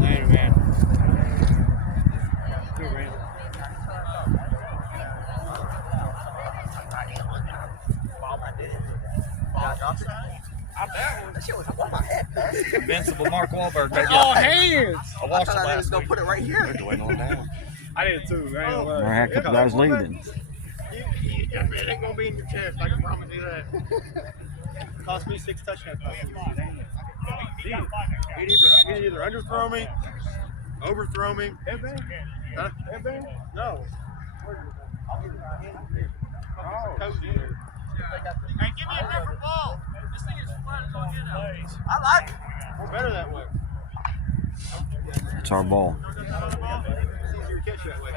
Later, man. That shit was above my head, man. Invincible Mark Wahlberg. Oh, hands! I watched it I thought I was last gonna week. put it right here. They're dwindling down. I did too. I ain't gonna lie. Or heck, if I was leading. It ain't gonna be in your chest. I can promise you that. Cost me 6 touchdowns. He'd either underthrow me, overthrow me. Huh? No. Hey, give me a different ball. This thing is flat as all get out. I like it. We're better that way. It's our ball. It's easier to catch that way.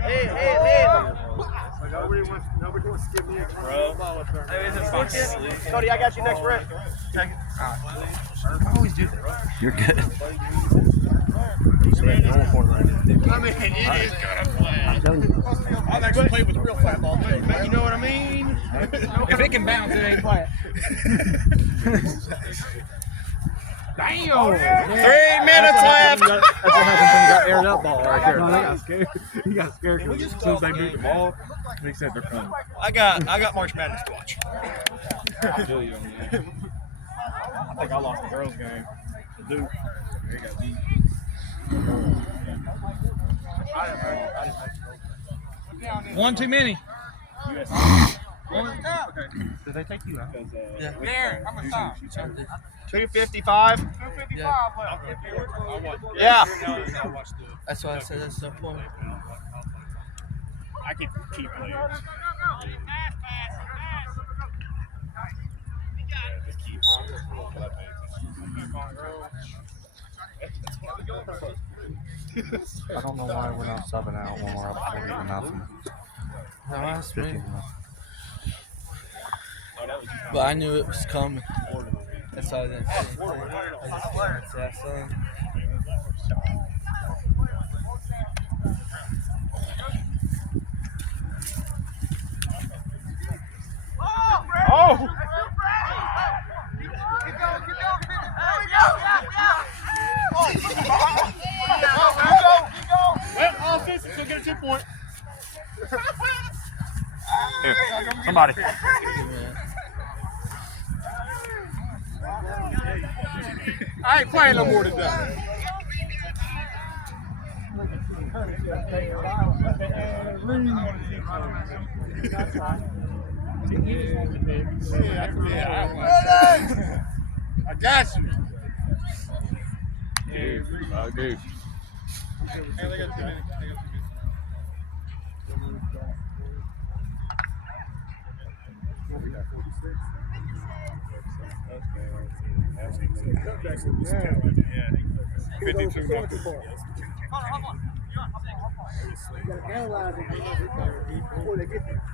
Hey. Nobody wants to give me a ball up there. Hey, is it fun? Cody, I got you next rep. Take it. I always do that. You're good. I mean, it is gonna play. I've actually played with real flat ball too. You know what I mean? If it can bounce, it ain't flat. Damn! 3 minutes left. That's what happens when you got aired up ball right there. No, they got scared. He got scared as soon as they beat the ball. They said they're coming. I got March Madness to watch. I think I lost the girls' game. The Duke. They got beat. One too many. Did they take you out? Yeah. There, I'm gonna stop. 255. Yeah. I watched the. That's why I said that's so point. I can keep playing. I don't know why we're not subbing out when we're up 40 to nothing. No, that's me. 50 to nothing. But I knew it was coming. That's why I didn't say anything. I just didn't say something. Oh! Well, offense, still get a 2-point. Here, somebody. I ain't playing no more today. I got you. I do.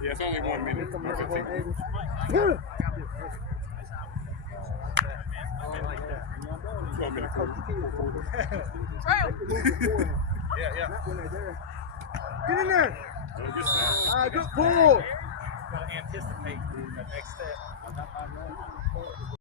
Yeah, it's only 1 minute. Yeah. Get in there. Good pull. Gotta anticipate the next step.